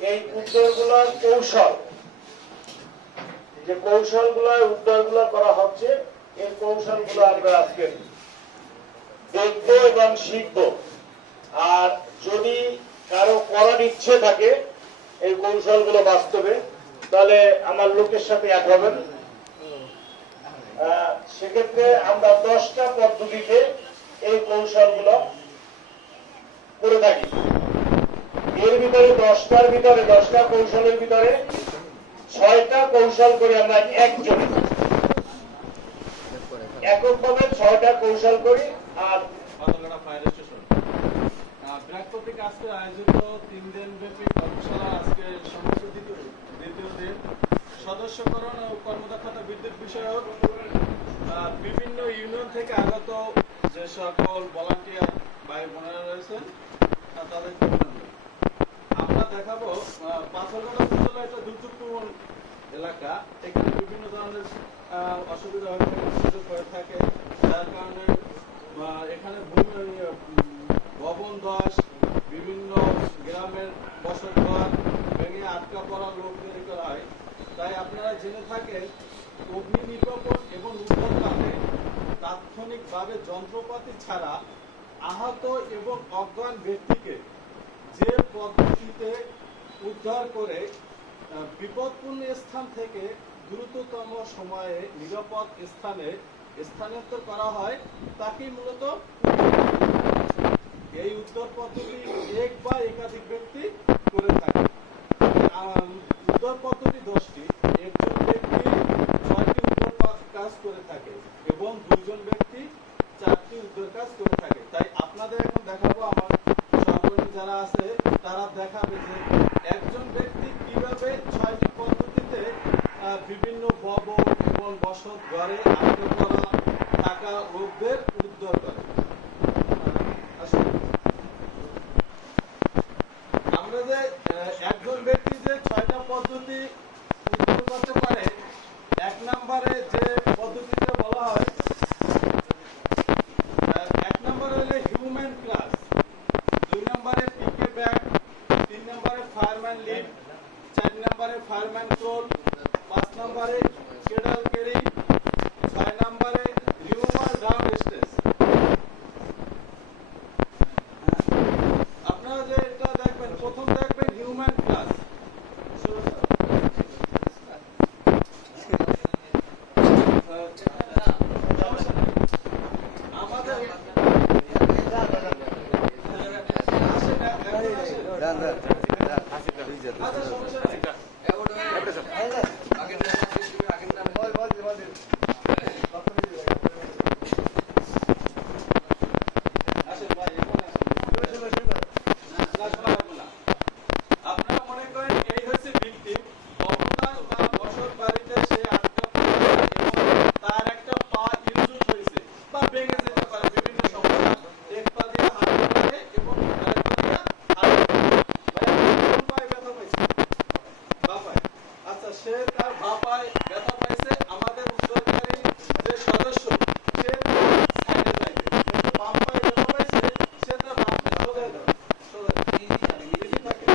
এই উদ্যোগগুলোর কৌশল, যে কৌশলগুলো উদ্যোগগুলো করা হচ্ছে, এই কৌশলগুলো আমরা আজকে দেখবো এবং শিখবো। আর যদি কারো করার ইচ্ছে থাকে এই কৌশলগুলো বাস্তবে, তাহলে আমার লোকের সাথে এক হবেন। সেক্ষেত্রে আমরা 10টা পদ্ধতিতে এই কৌশলগুলো করে থাকি। এর ভিতরে 10টা কৌশলের ভিতরে 6টা কৌশল করে আমরা এককভাবে 6টা কৌশল করি। আর ব্র্যাক কর্তৃক আজকে আয়োজিত 3 দিন ব্যাপী কর্মশালা আজকে সমস্ত দ্বিতীয় দিন সদস্যকরণ ও কর্মদক্ষতা বৃদ্ধির বিষয়ক বিভিন্ন ইউনিয়ন থেকে আগত যে সকল ভলান্টিয়ার ভাই বোনেরা রয়েছেন তাদের আমরা দেখাবো পাথরঘাটা উপজেলা একটা দুর্যোগপূর্ণ এলাকা। এখানে বিভিন্ন ধরনের অসুবিধা হয়ে থাকে, যার কারণে এখানে ভবন ধস, বিভিন্ন গ্রামের বসতঘর ভেঙে আটকা পড়া লোকদের করা হয়। তাই আপনারা জেনে থাকেন অগ্নি নির্বাপন এবং উদ্ধার কালে তাৎক্ষণিকভাবে যন্ত্রপাতি ছাড়া আহত এবং অজ্ঞান ব্যক্তিকে যে পদ্ধতিতে উদ্ধার করে বিপদপূর্ণ স্থান থেকে দ্রুততম সময়ে নিরাপদ স্থানে স্থানান্তর করা হয়, তাকেই মূলত এই উদ্ধার পদ্ধতি এক বা একাধিক ব্যক্তি করে থাকে। উদ্ধার পদ্ধতি 10টি, একজন ব্যক্তি 6টি উদ্ধার কাজ করে থাকে এবং 2জন ব্যক্তি 4টি উদ্ধার কাজ করে থাকে। তাই আপনাদের এখন দেখাবো, আমার সহকর্মী যারা আছে তারা দেখাবে যে একজন ব্যক্তি কিভাবে 6টি পদ্ধতিতে বিভিন্ন ভবন এবং বসত ঘরে আটকে পড়া থাকা লোকদের উদ্ধার করে। আমরা যে একজন ব্যক্তি যে 6টা পদ্ধতি উদ্ধার করতে পারে, 1 নম্বরে যে পদ্ধতিটা বলা হয়, 1 নম্বরে হলো হিউম্যান ক্লাস, 2 নম্বরে পিকে ব্যাগ, 3 নম্বরে ফায়ারম্যান লিড, 4 নম্বরে ফায়ারম্যান ক্রল, 5 নম্বরে কেডাল ক্যারি, 6 নম্বরে রিমুভাল ডাউন স্টেজ। আপনারা যে এটা দেখবেন, প্রথম দেখবেন হিউম্যান ক্লাস। আমাদের আপনারা মনে করেন এই হচ্ছে ভিকটিম, অবদান বা বসত বাড়িতে সে আটকা পড়ে এবং তার একটা পা ইনজুর হয়েছে বা ভেঙে যেতে পারে বিভিন্ন সমস্যা, এক পা দিয়ে হাত ধরে এবং আরেক পা দিয়ে হাত কোন পায়ে ব্যথা পাইছে? বাঁ পায়ে। আচ্ছা, সে তার বাঁ পায়ে ব্যথা পাইছে, আমাদের উদ্ধারকারী যে সদস্য সে সাইডে যাইবে, কিন্তু বাম পায়ে ব্যথা পাইছে সে তার বাম পায়ে সোজা যাবে, সোজা ইজি থাকে।